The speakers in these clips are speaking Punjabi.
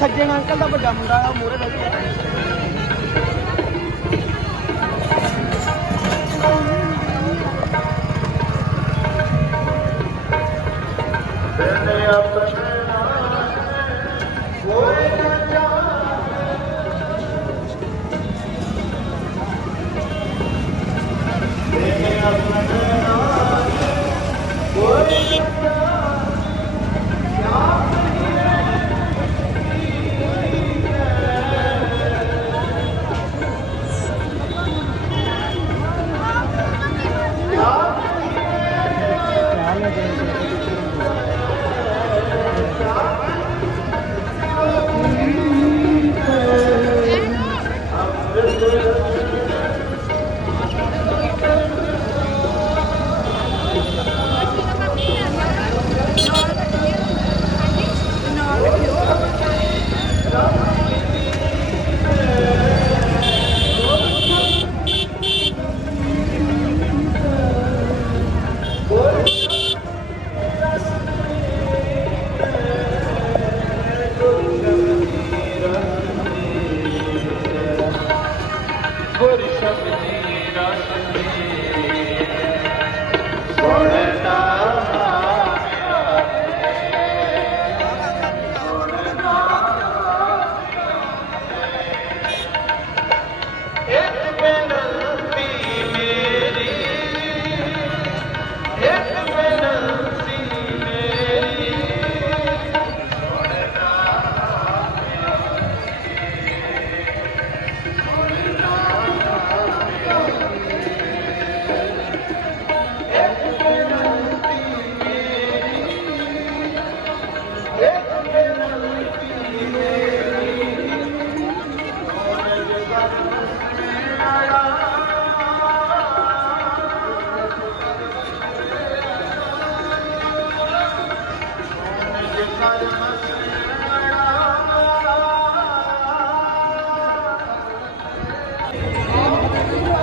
ਸੱਜਣ ਅੰਕਲ ਦਾ ਵੱਡਾ ਮੁੰਡਾ ਆ ਮੋਰੇ ਬੈਠਾ। ਰੱਬ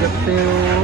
Get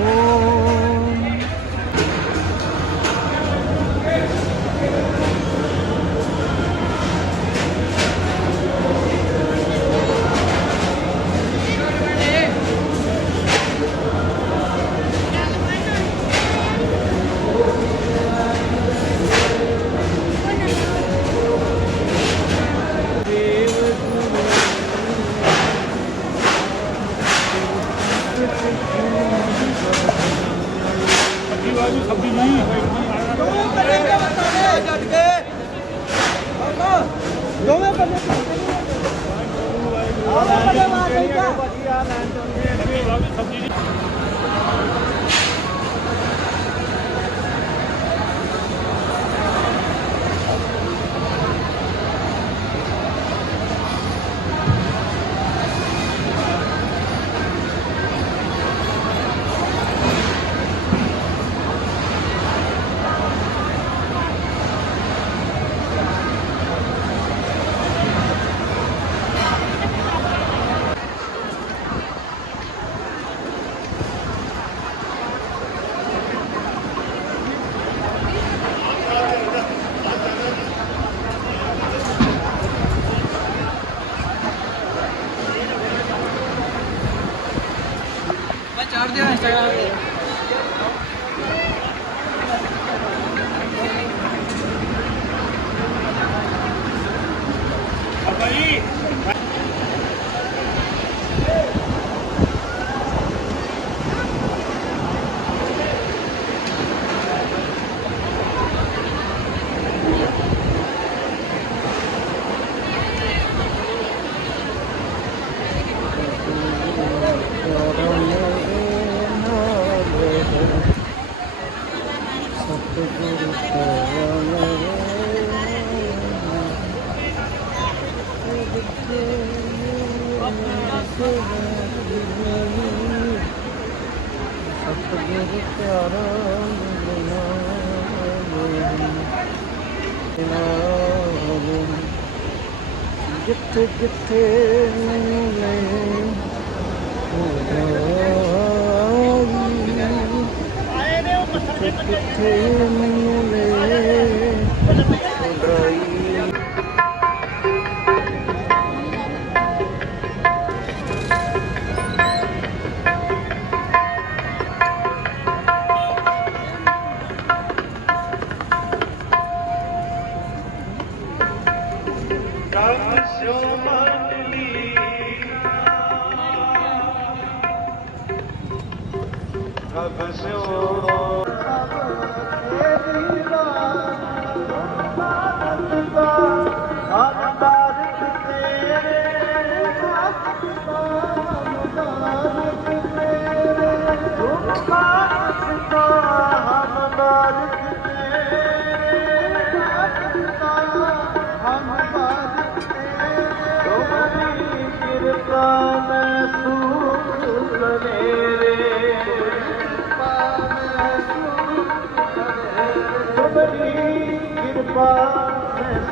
ਸਤਿਗੁਰੂ ਪਿਆਰਾ ਮਿਲਣਾ ਜਿੱਥੇ ਜਿੱਥੇ ਮੈਨੂੰ ਲੈ ਜਿੱਥੇ ਜਿੱਥੇ ਮੈਨੂੰ ਲੈ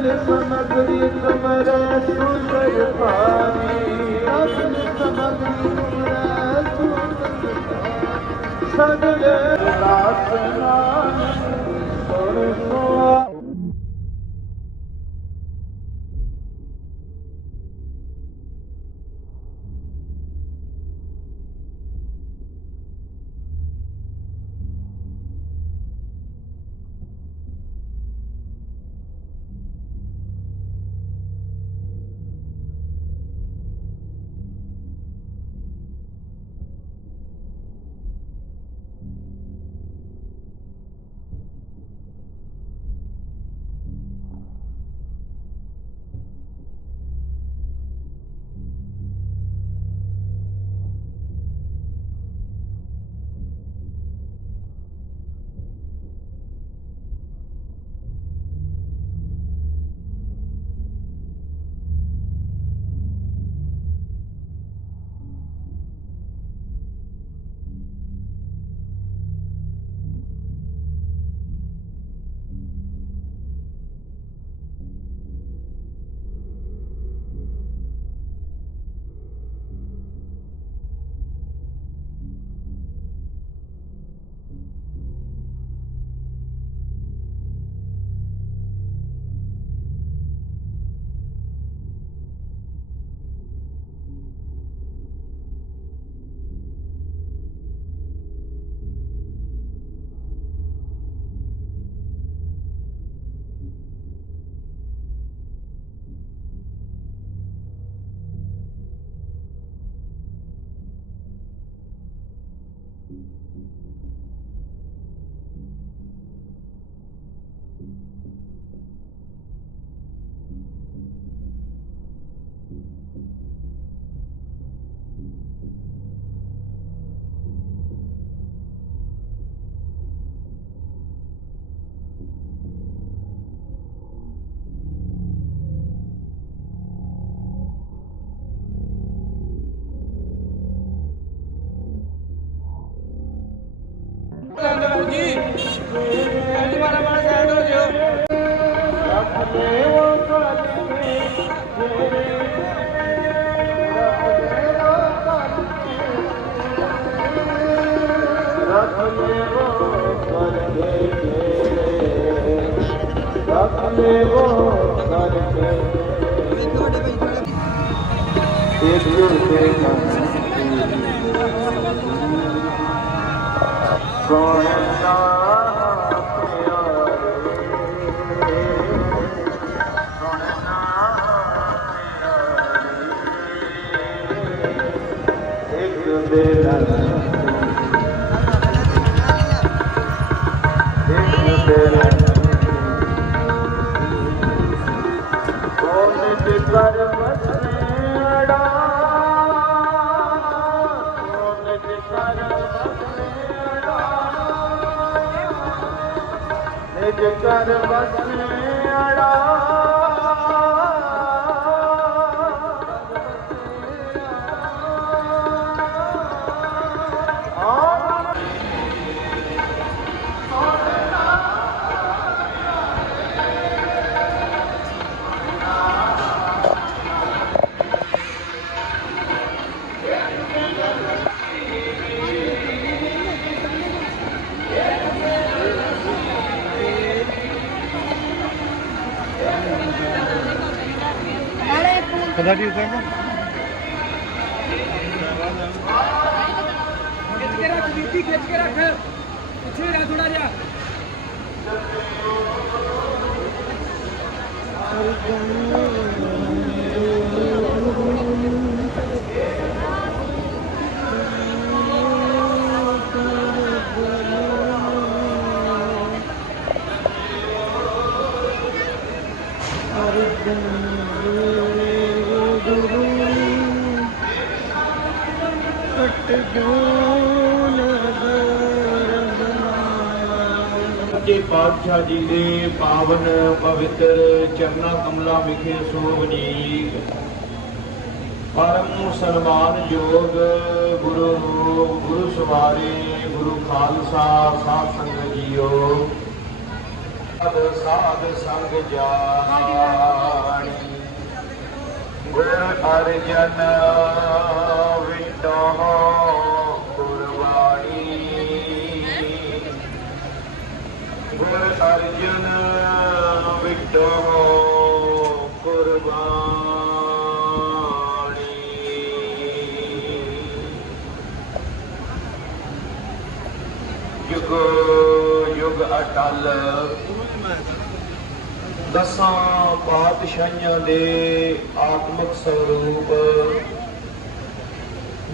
ਸਮਗਰੀ ਤੁਮਰੇ ਸੁਸਰ ਪਾਣੀ ਸਗਲ ਸਮਗਰੀ ਤੁਮਰੇ ਸੁਸਰ ਸਗਲ ਦਾਸ ਨਾਮ Thank you. जेकर बस ਪਤਾ ਕੀ ਕਰਨਾ ਖਿੱਚ ਕੇ ਰੱਖ ਬੀਬੀ ਖਿੱਚ ਕੇ ਰੱਖ। ਪਿੱਛੇ ਰਹਿ ਥੋੜਾ ਜਿਹਾ। ਸੱਚੇ ਪਾਤਸ਼ਾਹ ਜੀ ਦੇ ਪਾਵਨ ਪਵਿੱਤਰ ਚਰਨਾ ਕਮਲਾ ਵਿਖੇ ਸੋਭਨੀਕ ਪਰਮ ਸਨਮਾਨ ਯੋਗ ਗੁਰੂ ਰੂਪ ਗੁਰੂ ਸਵਾਰੇ, ਗੁਰੂ ਖਾਲਸਾ ਸਾਧ ਸੰਗਤ ਜੀਓ। ਸਾਧ ਸਾਧ ਸੰਗ ਜਾਣੀ। ਗੁਰ ਅਰਜਨ ਵਿਟੋ ਕੁਰਬਾਨੀ ਗੁਰ ਅਰਜਨ ਵਿਟੋ ਕੁਰਬਾਨੀ ਯੁਗ ਯੁਗ ਦਸਾਂ ਪਾਤਸ਼ਾਹੀਆਂ ਦੇ ਆਤਮਿਕ ਸਰੂਪ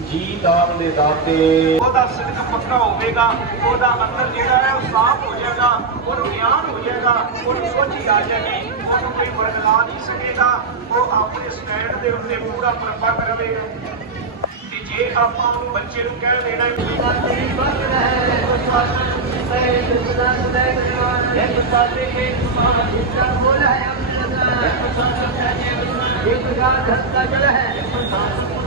ਜੀ ਦਾਨ ਦੇ ਦਾਤੇ। ਉਹਦਾ ਸਿੱਖ ਪੱਕਾ ਹੋਵੇਗਾ, ਉਹਦਾ ਅੰਦਰ ਜਿਹੜਾ ਹੈ ਉਹ ਸਾਫ਼ ਹੋ ਜਾਏਗਾ, ਉਹਨੂੰ ਗਿਆਨ ਹੋ ਜਾਏਗਾ, ਉਹਨੂੰ ਸੋਝੀ ਆ ਜਾਏਗੀ। ਉਹਨੂੰ ਕੋਈ ਬਦਲਾ ਨਹੀਂ ਸਕੇਗਾ, ਉਹ ਆਪਣੇ ਸਟੈਂਡ ਦੇ ਉੱਤੇ ਪੂਰਾ ਪ੍ਰਪੱਕ ਰਹੇਗਾ। ਤੇ ਜੇ ਆਪਾਂ ਉਹਨੂੰ ਬੱਚੇ ਨੂੰ ਕਹਿ ਦੇਣਾ ਕਿ बोला है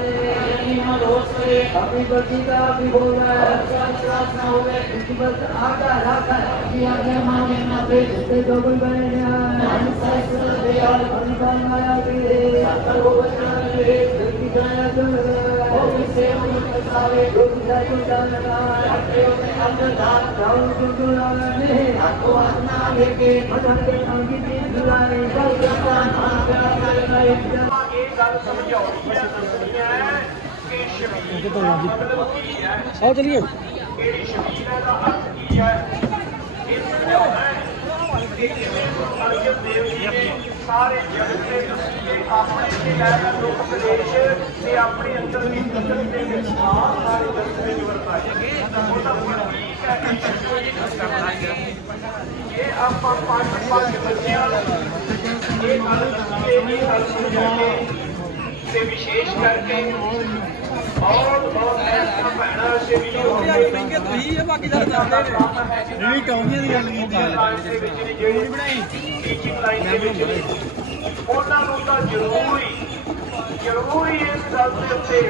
करे अपनी पति का भी बोला है विश्वास ना हो गए उनकी बस आका राखा की आज्ञा माने ना पे उससे डबल बने ना साइकिल दे और अनुदान माया दे सकल वो बचना दे दिल जाया जो ओ किसे उनके सारे दुख जाए तो जाना अपने में अंधकार जाओ जो जुलाने आपको आत्मा लेके भजन के संगीत जुलाने बस का नाम का एक गल समझो बड़ा समझिया है आओ चलिए ਕਿਹੜੀ ਸ਼ਬੀਰ ਹੈ ਦਾ ਅਰਥ ਕੀ ਹੈ ਇਹ ਸਮਝਾਉਣਾ ਹੈ ਕਿ ਜਿਵੇਂ ਗੁਰੂ ਅਰਜਨ ਦੇਵ ਜੀ ਨੇ ਸਾਰੇ ਜਗਤ ਦੇ ਦਸੀਏ ਆਪਣੇ ਤੇ ਲੈ ਕੇ ਦੁੱਖ ਕਲੇਸ਼ ਤੇ ਆਪਣੇ ਅੰਦਰ ਦੀ ਕਦਰ ਦੇ ਵਿੱਚ ਸਾਰ ਸਾਰੇ ਜਗਤ ਵਿੱਚ ਵਰਤਾਏ ਉਹਦਾ ਪ੍ਰਤੀਕ ਹੈ ਕਿ ਸੱਚੋ ਜੀ ਕਰਨਾ ਹੈ ਇਹ ਆਪਾਂ ਪੰਜ ਪੰਜ ਬੱਚਿਆਂ ਨੂੰ ਇਹ ਗੱਲ ਦੱਸੀਏ ਇਹ ਗੱਲ ਸਮਝਾਈਏ ਤੇ ਵਿਸ਼ੇਸ਼ ਕਰਕੇ ਬਹੁਤ ਭੈਣਾ ਵੀ ਟੌਂਗੀਆਂ ਦੀ ਗੱਲ ਕੀਤੀ ਜਿਹੜੀ ਬਣਾਈ ਟੀਚਿੰਗ ਲਾਈਨ ਦੇ ਵਿੱਚ ਉਹਨਾਂ ਨੂੰ ਤਾਂ ਜ਼ਰੂਰੀ ਜ਼ਰੂਰੀ ਇਸ ਗੱਲ ਦੇ ਉੱਤੇ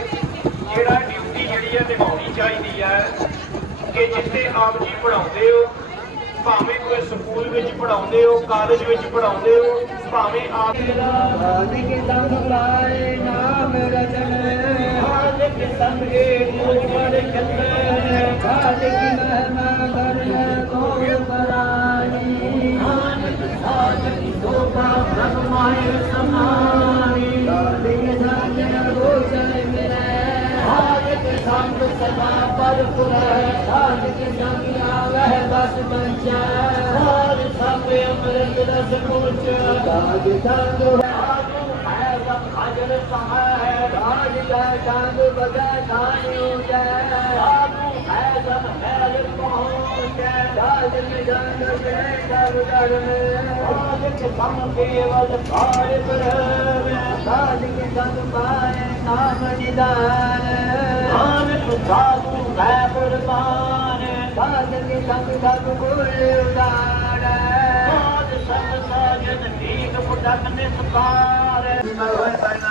ਜਿਹੜਾ ਡਿਊਟੀ ਜਿਹੜੀ ਹੈ ਨਿਭਾਉਣੀ ਚਾਹੀਦੀ ਹੈ ਕਿ ਜਿੱਥੇ ਆਪ ਜੀ ਪੜਾਉਂਦੇ ਹੋ ਭਾਵੇਂ ਕੋਈ ਸਕੂਲ ਵਿੱਚ ਪੜਾਉਂਦੇ ਹੋ ਕਾਲਜ ਵਿੱਚ ਪੜਾਉਂਦੇ ਹੋ ਭਾਵੇਂ ਆਪ ਦੇ ਕੇ ਦੰਦ ਬੁਲਾਏ ਨਾਮ ਰਜਨ ਸਭਾ ਪਰ ਪੁਰਹਿ ਸਾਧ ਕੇ ਜਾਮੀ ਆਵਹਿ ਬਸ ਬੰਚੈ ਸਾਧ ਸਾਪੇ ਅੰਮ੍ਰਿਤ ਰਸ ਪਹੁੰਚ। ਸਾਧ ਸੰਗ? ਹੈ ਸਭ ਹਾਜ਼ਰ ਸਹਾਇ ਜੈ ਚੰਦ ਬਜੈ ਨਾਨਿਉ ਜੈ ਆਨੂ ਹੈ ਜਨ ਮੈਲ ਪਹੁੰਚੈ ਦਾਜ ਨਿਜੰਦ ਜੈ ਸਭ ਧਰਮ ਆਦਿਕ ਸਮ ਕੇਵਲ ਸਾਰੇ ਪਰਵੇ ਸਾਧਿਕ ਜਨ ਪਾਏ ਨਾਮ ਨਿਦਾਨ ਨਾਨਕ ਸਾਧੂ ਮੈਂ ਪਰਮਾਨ ਸਾਧਿਕ ਜਨ ਸਭ ਕੋਇ ਉਦਾਰ ਸਾਧ ਸੰਗ ਸਾਜਨ ਨੀਕ ਪੁੱਤਨ ਨਿਸਤਾਰ ਮਰੋ ਪਰਨਾ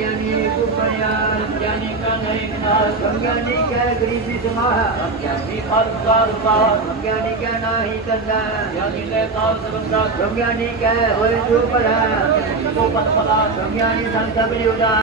अज्ञानी कुपया अज्ञानी का नयनाश अज्ञानी क्या गरीबी समाह अज्ञानी का उदारता अज्ञानी क्या ना ही तंदा ज्ञानी ले का सर्वदा अज्ञानी क्या होए जो परा को पतला अज्ञानी संत भी उदार